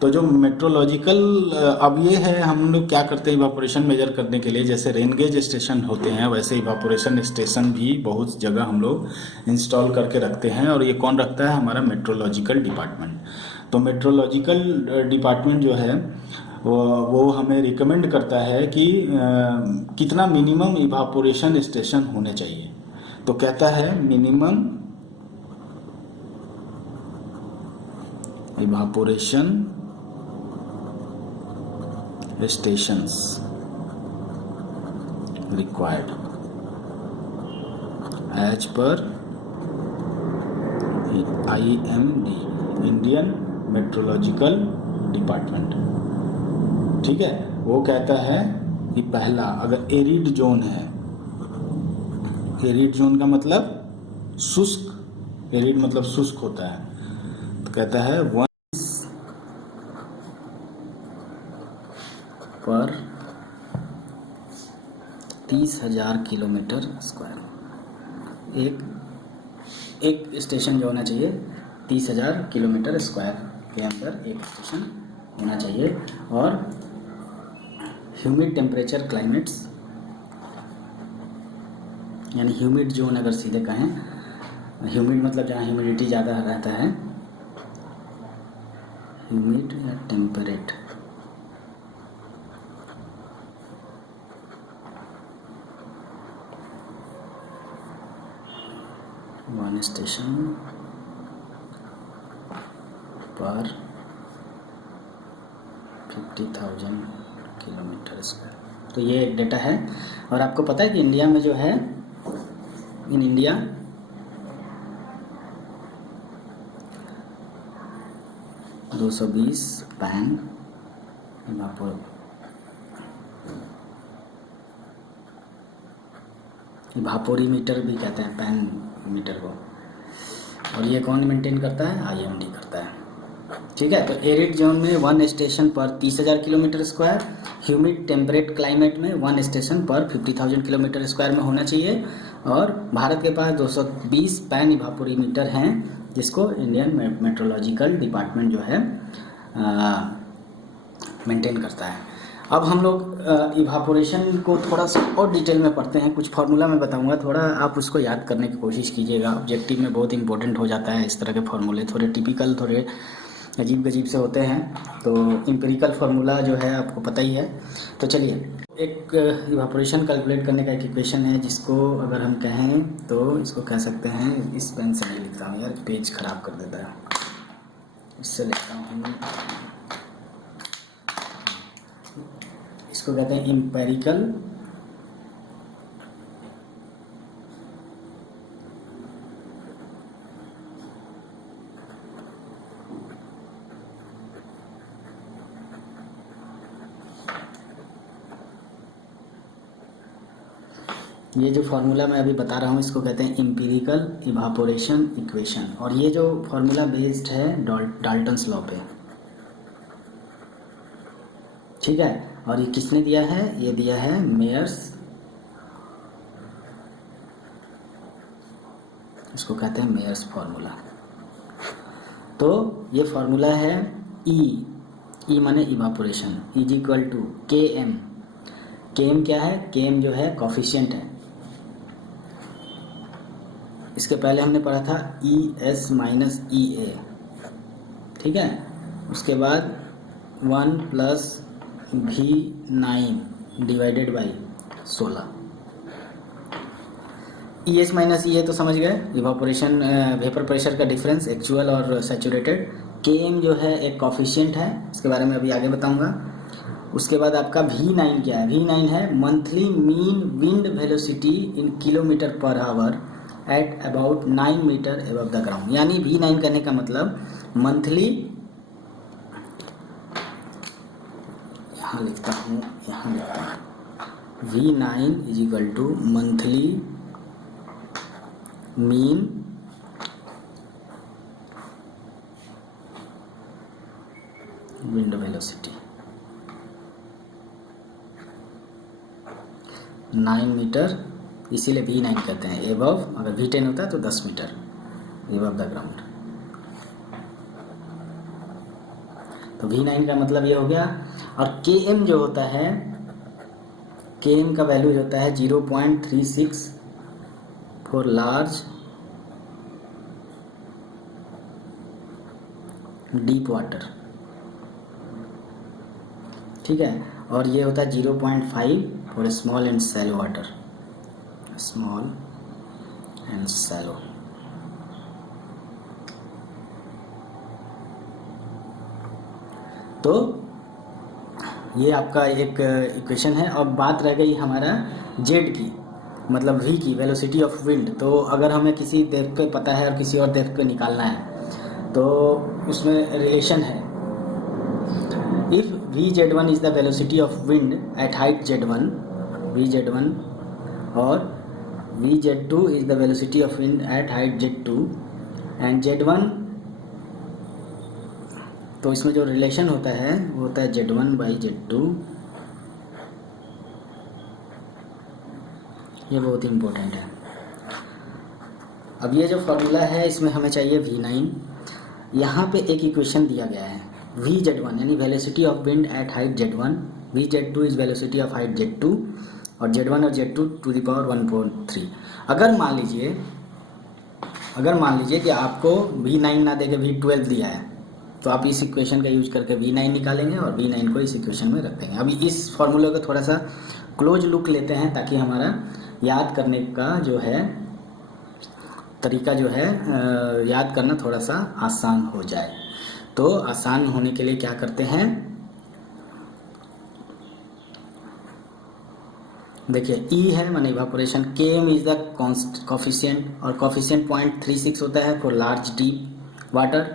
तो जो मेट्रोलॉजिकल, अब ये है हम लोग क्या करते हैं इवापोरेशन मेजर करने के लिए, जैसे रेन गेज स्टेशन होते हैं वैसे इवापोरेशन स्टेशन भी बहुत जगह हम लोग इंस्टॉल करके रखते हैं, और ये कौन रखता है, हमारा मेट्रोलॉजिकल डिपार्टमेंट। तो मेट्रोलॉजिकल डिपार्टमेंट जो है वो हमें रिकमेंड करता है कि कितना मिनिमम इवापोरेशन स्टेशन होने चाहिए। तो कहता है minimum evaporation stations required as per IMD, Indian meteorological department. ठीक है, वो कहता है कि पहला, अगर एरिड जोन है, एरिड जोन का मतलब शुष्क, एरिड मतलब शुष्क होता है, तो कहता है 1 पर 30,000 किलोमीटर स्क्वायर, एक स्टेशन जो होना चाहिए 30,000 किलोमीटर स्क्वायर के अंदर एक स्टेशन होना चाहिए। और ह्यूमिड टेम्परेचर क्लाइमेट्स, यानी ह्यूमिड जोन अगर सीधे कहें, ह्यूमिड मतलब जहाँ ह्यूमिडिटी ज़्यादा रहता है, ह्यूमिड या टेम्परेट, वन स्टेशन पर 50,000 किलोमीटर स्क्वायर। तो ये एक डेटा है। और आपको पता है कि इंडिया में जो है, इन इंडिया 220 पैन इवापोरीमीटर भी कहते हैं पैन मीटर को, और ये कौन मेंटेन करता है? IMD करता है। ठीक है, तो एरिड जोन में 1 स्टेशन पर 30,000 kilometre square, humid temperate climate में 1 स्टेशन पर 50,000 किलोमीटर स्क्वायर में होना चाहिए। और भारत के पास 220 पैन इवापोरीमीटर हैं, जिसको इंडियन मेट्रोलॉजिकल डिपार्टमेंट जो है मेंटेन करता है। अब हम लोग इवापोरेशन को थोड़ा सा और डिटेल में पढ़ते हैं। कुछ फार्मूला मैं बताऊंगा, थोड़ा आप उसको याद करने की कोशिश कीजिएगा। ऑब्जेक्टिव में बहुत इंपॉर्टेंट हो जाता है इस तरह के फार्मूले, थोड़े टिपिकल, थोड़े अजीब गजीब से होते हैं। तो एम्पिरिकल फार्मूला जो है आपको पता ही है। तो चलिए, एक इवापोरेशन कैलकुलेट करने का एक इक्वेशन है, जिसको अगर हम कहें तो इसको कह सकते हैं, इस पेन से नहीं लिखता हूँ यार, पेज खराब कर देता है, इससे लिखता हूँ, इसको कहते हैं एम्पिरिकल ये जो फार्मूला मैं अभी बता रहा हूँ, इसको कहते हैं एम्पिरिकल इवापोरेशन इक्वेशन। और ये जो फार्मूला बेस्ड है डाल्टन्स लॉ पे। ठीक है, और ये किसने दिया है? ये दिया है मेयर्स, इसको कहते हैं मेयर्स फार्मूला। तो ये फार्मूला है ई माने evaporation, is equal to Km। Km क्या है? Km जो है कॉफिशिएंट है। इसके पहले हमने पढ़ा था ES माइनस EA। ठीक है, उसके बाद 1 plus V9 divided by 16। ES minus EA तो समझ गए, इवापोरेशन वेपर प्रेशर का डिफरेंस, एक्चुअल और सैचुरेटेड। Km जो है एक कॉफिशिएंट है, इसके बारे में अभी आगे बताऊंगा। उसके बाद आपका V9 क्या है? V9 है monthly mean wind velocity in kilometre per hour at about 9 metre above the ground. यानी V9 कहने का मतलब मंथली, यहाँ लिखता हूँ, V9 is equal to monthly mean wind velocity 9 metre, इसीलिए V9 कहते हैं। एबव, अगर V10 होता है तो 10 मीटर एबव द ग्राउंड। तो V9 का मतलब ये हो गया। और Km जो होता है, Km का वैल्यू होता है 0.36 फॉर लार्ज डीप वाटर। ठीक है, और ये होता है 0.5 for small and shallow water, small and shallow. तो ये आपका एक इक्वेशन है। अब बात रह गई हमारा जेड की। मतलब v की वेलोसिटी ऑफ विंड, तो अगर हमें किसी डेप्थ पे पता है और किसी और डेप्थ पे निकालना है तो उसमें रिलेशन है। If vz1 is the velocity of wind eight height z1, vz1 और vz2 is the velocity of wind eight height z2 and z1, तो इसमें जो रिलेशन होता है वो होता है z1 बाई z2। ये बहुत ही इम्पोर्टेंट है। अब ये जो फॉर्मूला है इसमें हमें चाहिए v9। यहाँ पे एक इक्वेशन दिया गया है vz1 यानी velocity of wind eight height z1, vz2 is velocity of height z2 और z1 और z2 टू द पावर 1/3। अगर मान लीजिए कि आपको v9 ना देके v12 दिया है तो आप इस इक्वेशन का यूज करके v9 निकालेंगे और v9 को इस इक्वेशन में रख देंगे। अभी इस फॉर्मूले को थोड़ा सा क्लोज लुक लेते हैं ताकि हमारा याद करने का जो है तरीका जो है याद करना थोड़ा सा आसान हो जाए। तो आसान होने के लिए क्या करते हैं, देखिए E है माने evaporation, Km is the coefficient और कोफिशिएंट 0.36 होता है for large deep water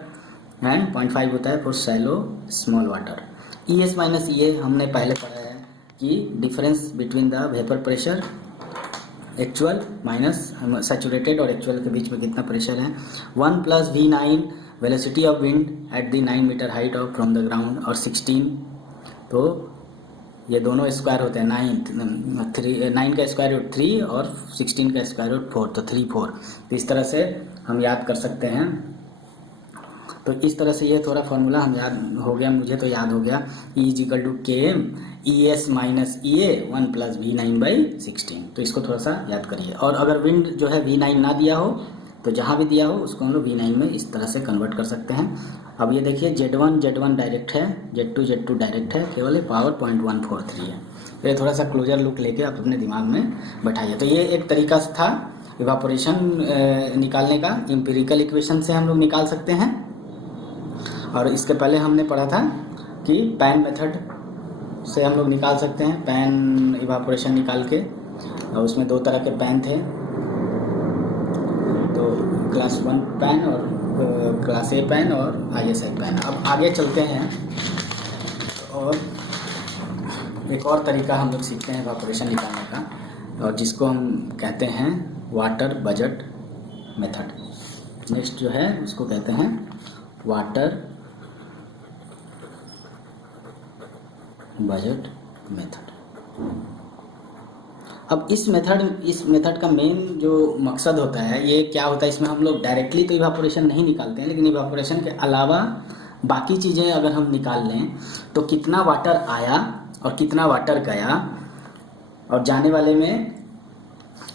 and 0.5 होता है for shallow small water. ES minus EA हमने पहले पढ़ा है कि difference between the vapour pressure actual minus saturated और एक्चुअल के बीच में कितना प्रेशर है। 1 plus v9 velocity of wind at the 9 metre height of from the ground और 16, तो ये दोनों स्क्वायर होते हैं 9 का स्क्वायर रूट 3 और 16 का स्क्वायर रूट 4, तो 3 4। तो इस तरह से हम याद कर सकते हैं। तो इस तरह से ये थोड़ा फॉर्मूला हम याद हो गया, मुझे तो याद हो गया। E is equal to KM ES minus EA 1 plus v9 by 16। तो इसको थोड़ा सा याद करिए। और अगर विंड जो है v9 ना दिया हो तो जहाँ भी दिया हो उसको हम लोग v9 में इस तरह से कन्वर्ट कर सकते हैं। अब ये देखिए Z1 डायरेक्ट है, Z2 डायरेक्ट है, केवल ये पावर 0.143 है। तो ये थोड़ा सा क्लोजर लुक लेके आप अपने दिमाग में बैठाइए। तो ये एक तरीका था इवापोरेशन निकालने का, एम्पिरिकल इक्वेशन से हम लोग निकाल सकते हैं। और इसके पहले हमने पढ़ा था कि पैन मेथड से हम लोग निकाल सकते हैं, पैन इवापोरेशन निकाल के, और उसमें 2 तरह के पैन थे, तो क्लास 1 पैन और क्लास A पैन और ISI पैन। अब आगे चलते हैं और एक और तरीका हम लोग सीखते हैं इवापोरेशन निकालने का, और जिसको हम कहते हैं वाटर बजट मेथड। नेक्स्ट जो है उसको कहते हैं वाटर बजट मेथड। अब इस मेथड का मेन जो मकसद होता है, ये क्या होता है, इसमें हम लोग डायरेक्टली तो इवापोरेशन नहीं निकालते हैं, लेकिन इवापोरेशन के अलावा बाकी चीज़ें अगर हम निकाल लें तो कितना वाटर आया और कितना वाटर गया, और जाने वाले में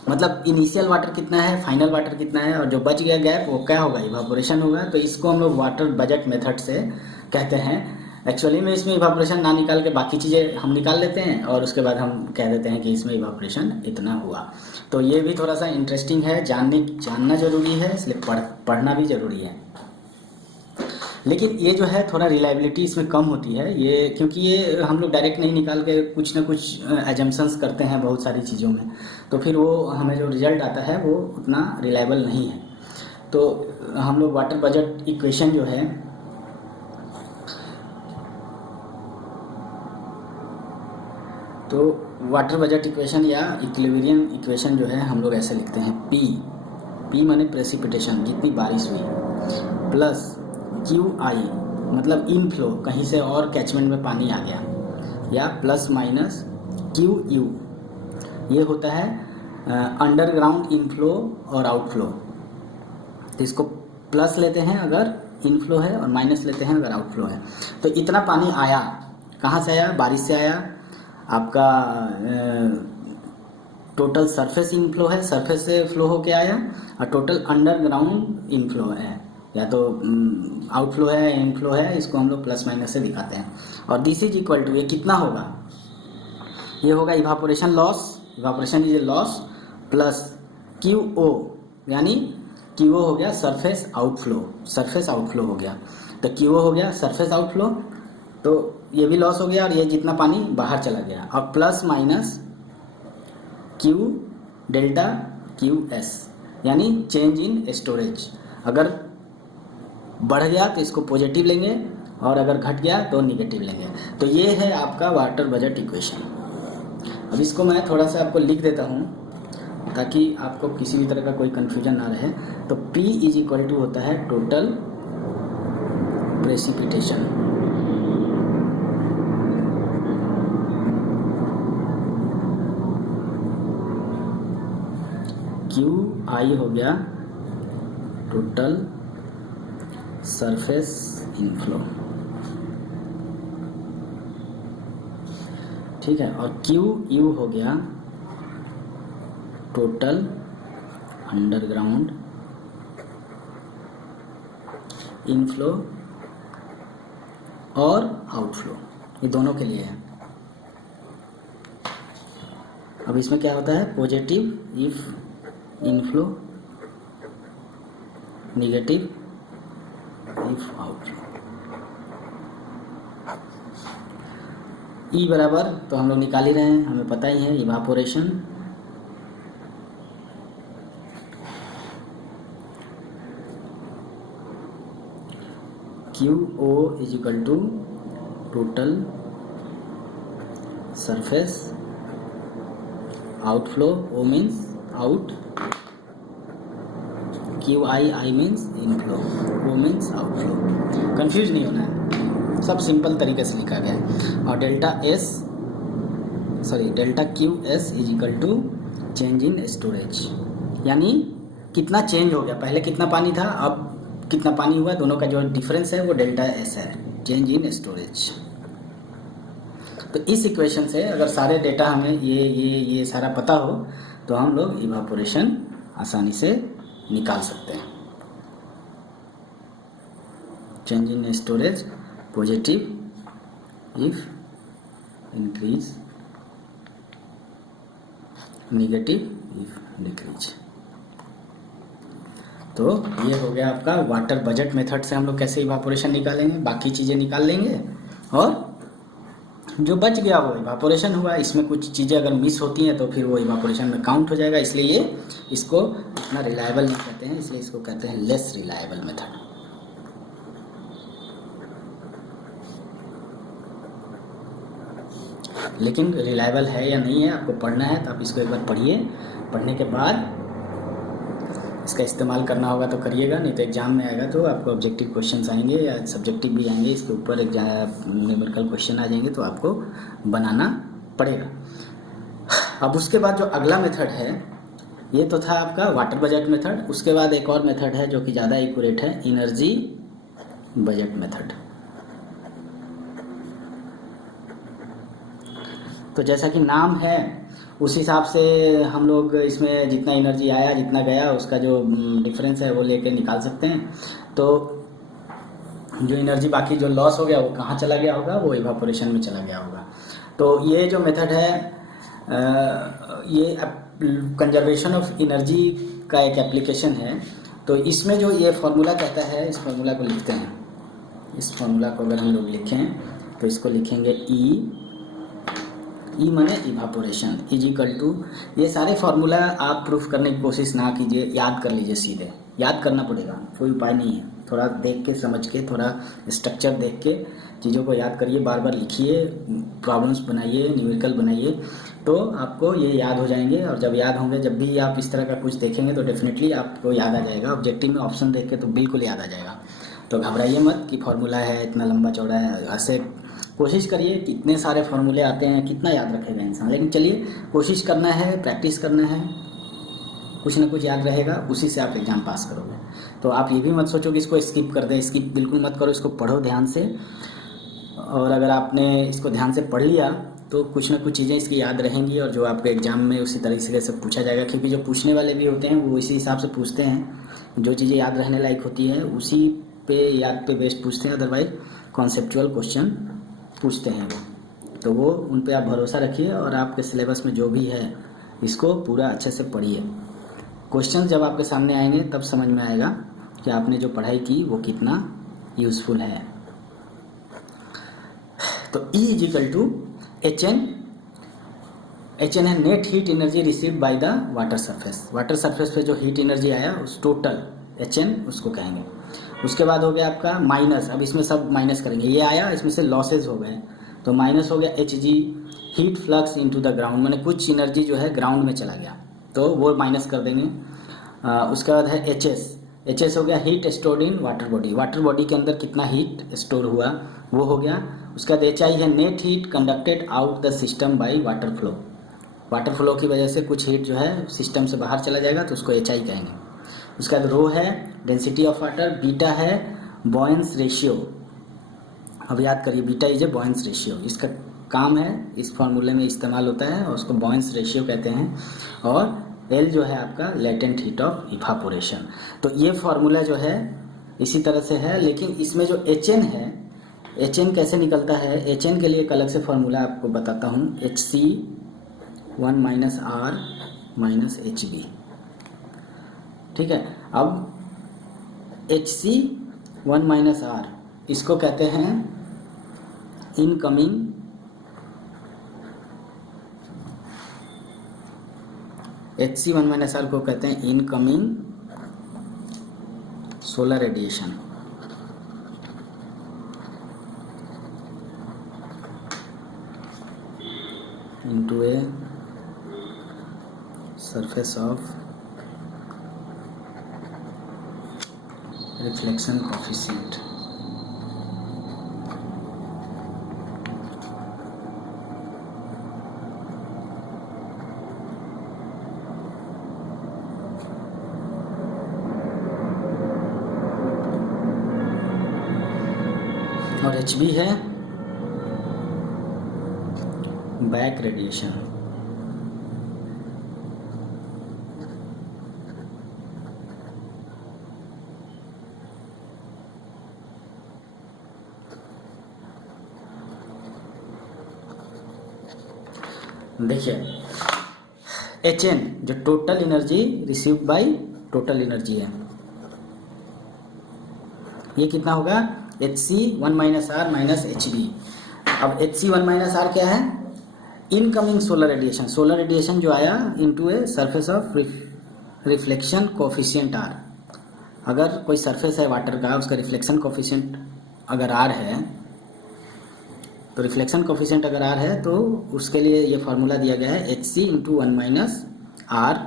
मतलब इनिशियल वाटर कितना है, फाइनल वाटर कितना है, और जो बच गया गैप वो क्या होगा, इवापोरेशन होगा। तो इसको हम लोग वाटर बजट मेथड से कहते हैं। एक्चुअली में इसमें इवापोरेशन ना निकाल के बाकी चीज़ें हम निकाल लेते हैं और उसके बाद हम कह देते हैं कि इसमें इवापोरेशन इतना हुआ। तो ये भी थोड़ा सा इंटरेस्टिंग है, जानना ज़रूरी है, इसलिए पढ़ना भी ज़रूरी है। लेकिन ये जो है थोड़ा रिलायबिलिटी इसमें कम होती है, ये क्योंकि ये हम लोग डायरेक्ट नहीं निकाल के कुछ ना कुछ एजम्पशंस करते हैं बहुत सारी चीज़ों में, तो फिर वो हमें जो रिजल्ट आता है वो उतना रिलायबल नहीं है। तो हम लोग वाटर बजट इक्वेशन जो है, तो वाटर बजट इक्वेशन या इक्विलिब्रियम इक्वेशन जो है हम लोग ऐसे लिखते हैं, P माने प्रेसिपिटेशन, जितनी बारिश हुई, प्लस QI मतलब इनफ्लो, कहीं से और कैचमेंट में पानी आ गया, या प्लस माइनस QU, ये होता है अंडरग्राउंड इनफ्लो और आउटफ्लो। तो इसको प्लस लेते हैं अगर इनफ्लो है और माइनस लेते हैं अगर आउटफ्लो है। तो इतना पानी आया, कहाँ से आया, बारिश से आया। आपका टोटल सरफेस इनफ्लो है, सरफेस से फ्लो होके आया, और टोटल अंडरग्राउंड इनफ्लो है, या तो आउटफ्लो है या इनफ्लो है, इसको हम लोग प्लस माइनस से दिखाते हैं। और दिस इज इक्वल टू, ये कितना होगा, ये होगा evaporation loss, evaporation is a loss, plus QO, यानी QO हो गया सरफेस आउटफ्लो हो गया। तो QO हो गया सरफेस आउटफ्लो, तो ये भी लॉस हो गया और ये जितना पानी बाहर चला गया, और plus minus delta Q S, यानी चेंज इन स्टोरेज। अगर बढ़ गया तो इसको पॉजिटिव लेंगे और अगर घट गया तो निगेटिव लेंगे। तो ये है आपका वाटर बजट इक्वेशन। अब इसको मैं थोड़ा सा आपको लिख देता हूँ ताकि आपको किसी भी तरह का कोई कन्फ्यूजन ना रहे। तो P इज इक्वल टू होता है टोटल प्रेसिपिटेशन, क्यू आई हो गया टोटल सरफेस इनफ्लो, ठीक है, और क्यू यू हो गया टोटल अंडरग्राउंड इनफ्लो और आउटफ्लो, ये दोनों के लिए है। अब इसमें क्या होता है, positive if inflow, negative if outflow. E बराबर तो हम लोग निकाल ही रहे हैं, हमें पता ही है, evaporation Q O is equal to total surface outflow, O means out, Q I, I means inflow, O means outflow. Confuse नहीं होना है, सब सिंपल तरीके से लिखा गया है। और delta Q S is equal to change in storage, यानी कितना चेंज हो गया, पहले कितना पानी था अब कितना पानी हुआ, दोनों का जो डिफरेंस है वो डेल्टा एस है, चेंज इन स्टोरेज। तो इस इक्वेशन से अगर सारे डेटा हमें ये सारा पता हो तो हम लोग इवापोरेशन आसानी से निकाल सकते हैं। Change in storage positive if increase, negative if decrease. तो ये हो गया आपका वाटर बजट मेथड से हम लोग कैसे इवापोरेशन निकालेंगे, बाकी चीज़ें निकाल लेंगे और जो बच गया वो इवापोरेशन हुआ। इसमें कुछ चीज़ें अगर मिस होती हैं तो फिर वो इवापोरेशन में काउंट हो जाएगा, इसलिए ये इसको इतना रिलायबल नहीं कहते हैं, इसलिए इसको कहते हैं लेस रिलायबल मेथड। लेकिन रिलायबल है या नहीं है आपको पढ़ना है तो आप इसको एक बार पढ़िए, पढ़ने के बाद इसका इस्तेमाल करना होगा तो करिएगा, नहीं तो एग्जाम में आएगा तो आपको ऑब्जेक्टिव क्वेश्चंस आएंगे या सब्जेक्टिव भी आएंगे, इसके ऊपर न्यूमेरिकल क्वेश्चन आ जाएंगे तो आपको बनाना पड़ेगा। अब उसके बाद जो अगला मेथड है, ये तो था आपका वाटर बजट मेथड। उसके बाद एक और मेथड है जो कि ज़्यादा एक्यूरेट है, एनर्जी बजट मेथड। तो जैसा कि नाम है उस हिसाब से हम लोग इसमें जितना एनर्जी आया जितना गया उसका जो डिफरेंस है वो लेके निकाल सकते हैं। तो जो एनर्जी बाकी जो लॉस हो गया वो कहाँ चला गया होगा, वो इवापोरेशन में चला गया होगा। तो ये जो मेथड है ये कंजर्वेशन ऑफ एनर्जी का एक एप्लीकेशन है। तो इसमें जो ये फार्मूला कहता है, इस फार्मूला को लिखते हैं। इस फार्मूला को अगर हम लोग लिखें तो इसको लिखेंगे ई माने इवापोरेशन इज इक्वल टू, ये सारे फार्मूला आप प्रूफ करने की कोशिश ना कीजिए, याद कर लीजिए, सीधे याद करना पड़ेगा, कोई उपाय नहीं है। थोड़ा देख के समझ के, थोड़ा स्ट्रक्चर देख के चीज़ों को याद करिए, बार बार लिखिए, प्रॉब्लम्स बनाइए, न्यूमेरिकल बनाइए, तो आपको ये याद हो जाएंगे। और जब याद होंगे, जब भी आप इस तरह का कुछ देखेंगे तो डेफिनेटली आपको याद आ जाएगा। ऑब्जेक्टिव में ऑप्शन देख के तो बिल्कुल याद आ जाएगा। तो घबराइए मत कि फार्मूला है इतना लंबा चौड़ा है, ऐसे कोशिश करिए कि इतने सारे फार्मूले आते हैं, कितना याद रखेगा इंसान। लेकिन चलिए कोशिश करना है, प्रैक्टिस करना है, कुछ ना कुछ याद रहेगा, उसी से आप एग्ज़ाम पास करोगे। तो आप ये भी मत सोचो कि इसको स्किप कर दें, स्किप बिल्कुल मत करो, इसको पढ़ो ध्यान से। और अगर आपने इसको ध्यान से पढ़ लिया तो कुछ ना कुछ चीज़ें इसकी याद रहेंगी और जो आपके एग्ज़ाम में उसी तरीके से पूछा जाएगा। क्योंकि जो पूछने वाले भी होते हैं वो इसी हिसाब से पूछते हैं, जो चीज़ें याद रहने लायक होती है उसी पे याद पे बेस्ड पूछते हैं, अदरवाइज कॉन्सेप्चुअल क्वेश्चन पूछते हैं वो। तो वो उन पे आप भरोसा रखिए और आपके सिलेबस में जो भी है इसको पूरा अच्छे से पढ़िए। क्वेश्चन जब आपके सामने आएंगे तब समझ में आएगा कि आपने जो पढ़ाई की वो कितना यूज़फुल है। तो E is equal to HN H N है net heat energy received by the water surface. Water surface पे जो हीट एनर्जी आया उस टोटल एच एन उसको कहेंगे। उसके बाद हो गया आपका माइनस, अब इसमें सब माइनस करेंगे, ये आया इसमें से लॉसेज हो गए तो माइनस हो गया H G heat flux into the ground, मैंने कुछ एनर्जी जो है ग्राउंड में चला गया तो वो माइनस कर देंगे। उसके बाद है एच एस। एच एस हो गया heat stored in water body, water body के अंदर कितना हीट स्टोर हुआ वो हो गया। उसके बाद एच आई है net heat conducted out the system by water flow, water flow की वजह से कुछ हीट जो है सिस्टम से बाहर चला जाएगा तो उसको एच आई कहेंगे। उसके बाद रो है डेंसिटी ऑफ वाटर, बीटा है बॉयंस रेशियो। अब याद करिए बीटा इज ए बॉयंस रेशियो, इसका काम है इस फॉर्मूले में इस्तेमाल होता है और उसको बॉयंस रेशियो कहते हैं। और एल जो है आपका लेटेंट हीट ऑफ इवापोरेशन। तो ये फार्मूला जो है इसी तरह से है, लेकिन इसमें जो एच एन है, एच एन कैसे निकलता है, एच एन के लिए एक अलग से फार्मूला आपको बताता हूँ, H C 1 minus R minus H B. ठीक है, अब एच सी 1 माइनस आर इसको कहते हैं incoming H C 1 minus R को कहते हैं incoming solar radiation. Into a surface of reflection coefficient. और एच बी है बैक रेडिएशन। देखिए एच एन जो total energy received by total energy है, ये कितना होगा H C 1 minus R minus H B. अब एच सी 1 माइनस आर क्या है, incoming solar radiation, solar radiation जो आया into a surface of reflection coefficient R. अगर कोई सरफेस है वाटर का, उसका रिफ्लेक्शन कोफिशिएंट अगर आर है, तो रिफ्लेक्शन कोफिशिएंट अगर आर है तो उसके लिए ये फार्मूला दिया गया है H C into 1 minus R,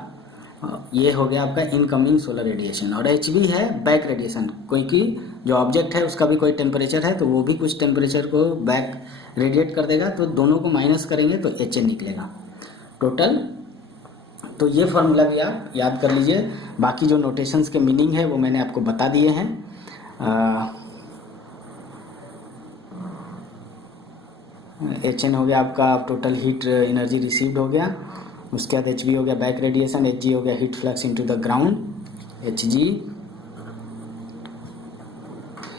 ये हो गया आपका इनकमिंग सोलर रेडिएशन। और एच बी है बैक रेडिएशन, कोई की जो ऑब्जेक्ट है उसका भी कोई टेम्परेचर है तो वो भी कुछ टेम्परेचर को बैक रेडिएट कर देगा, तो दोनों को माइनस करेंगे तो एच एन निकलेगा टोटल। तो ये फार्मूला भी आप याद कर लीजिए। बाकी जो नोटेशंस के मीनिंग है वो मैंने आपको बता दिए हैं। एच एन हो गया आपका टोटल हीट एनर्जी रिसीव्ड हो गया। उसके बाद एच बी हो गया बैक रेडिएशन, एच जी हो गया heat flux into the ground, H G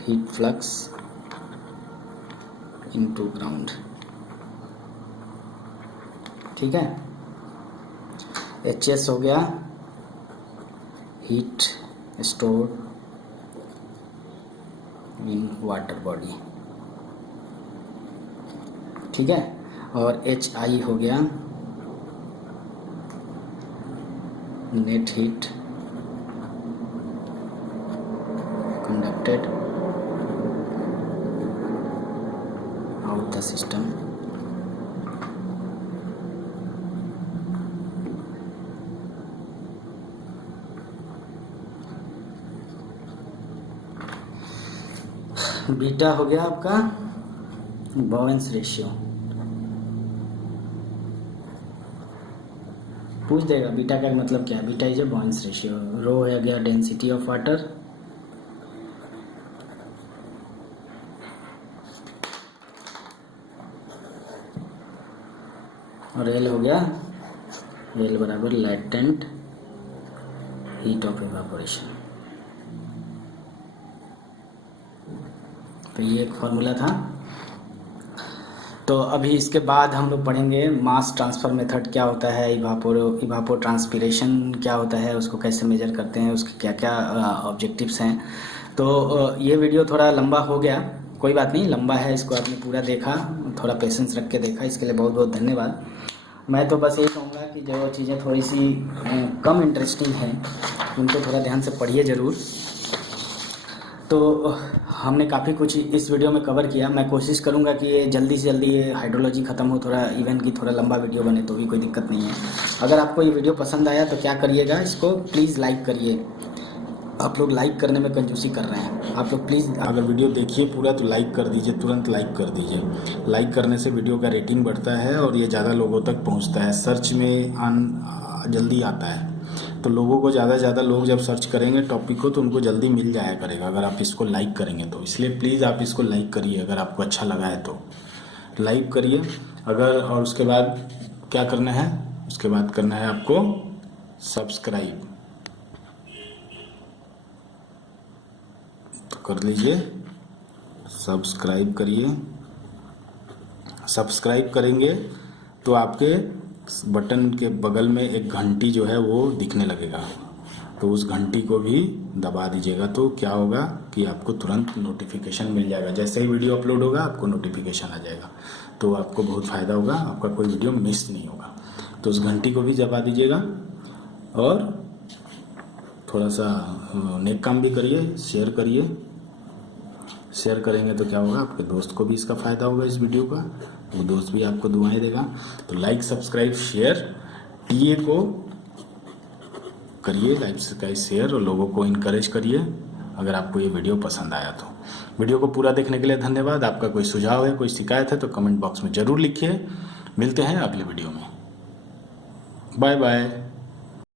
heat flux into ground. ठीक है, एच एस हो गया heat store in water body. ठीक है, और एच आई हो गया net heat conducted out the system beta हो गया आपका बॉयंस रेशियो। पूछ देगा बीटा का मतलब क्या है, बीटा इज ए बॉयंस रेशियो। रो हो गया डेंसिटी ऑफ वाटर, और एल हो गया, एल बराबर लेटेंट हीट ऑफ इवापोरेशन। तो ये एक फॉर्मूला था। तो अभी इसके बाद हम लोग पढ़ेंगे मास ट्रांसफ़र मेथड क्या होता है, इवापो ट्रांसपिरेशन क्या होता है, उसको कैसे मेजर करते हैं, उसके क्या क्या ऑब्जेक्टिव्स हैं। तो ये वीडियो थोड़ा लंबा हो गया, कोई बात नहीं, लंबा है, इसको आपने पूरा देखा, थोड़ा पेशेंस रख के देखा, इसके लिए बहुत बहुत धन्यवाद। मैं तो बस यही कहूँगा कि जो चीज़ें थोड़ी सी कम इंटरेस्टिंग हैं उनको थोड़ा ध्यान से पढ़िए ज़रूर। तो हमने काफ़ी कुछ इस वीडियो में कवर किया। मैं कोशिश करूंगा कि ये जल्दी से जल्दी ये हाइड्रोलॉजी ख़त्म हो, थोड़ा इवन की थोड़ा लंबा वीडियो बने तो भी कोई दिक्कत नहीं है। अगर आपको ये वीडियो पसंद आया तो क्या करिएगा, इसको प्लीज़ लाइक करिए। आप लोग लाइक करने में कंजूसी कर रहे हैं, आप लोग प्लीज़। अगर वीडियो देखिए पूरा तो लाइक कर दीजिए, तुरंत लाइक कर दीजिए। लाइक करने से वीडियो का रेटिंग बढ़ता है और ये ज़्यादा लोगों तक पहुंचता है, सर्च में जल्दी आता है। तो लोगों को ज़्यादा से ज़्यादा लोग जब सर्च करेंगे टॉपिक को तो उनको जल्दी मिल जाया करेगा अगर आप इसको लाइक करेंगे तो। इसलिए प्लीज़ आप इसको लाइक करिए, अगर आपको अच्छा लगा है तो लाइक करिए। अगर और उसके बाद क्या करना है, उसके बाद करना है आपको सब्सक्राइब, तो कर लीजिए, सब्सक्राइब करिए। सब्सक्राइब करेंगे तो आपके बटन के बगल में एक घंटी जो है वो दिखने लगेगा, तो उस घंटी को भी दबा दीजिएगा। तो क्या होगा कि आपको तुरंत नोटिफिकेशन मिल जाएगा, जैसे ही वीडियो अपलोड होगा आपको नोटिफिकेशन आ जाएगा, तो आपको बहुत फ़ायदा होगा, आपका कोई वीडियो मिस नहीं होगा। तो उस घंटी को भी दबा दीजिएगा और थोड़ा सा नेक काम भी करिए, शेयर करिए। शेयर करेंगे तो क्या होगा, आपके दोस्त को भी इसका फ़ायदा होगा इस वीडियो का, वो दोस्त भी आपको दुआएं देगा। तो लाइक सब्सक्राइब शेयर टीए को करिए, लाइक सब्सक्राइब शेयर, और लोगों को इनकरेज करिए अगर आपको ये वीडियो पसंद आया तो। वीडियो को पूरा देखने के लिए धन्यवाद। आपका कोई सुझाव है, कोई शिकायत है तो कमेंट बॉक्स में ज़रूर लिखिए। मिलते हैं अगले वीडियो में। Bye bye.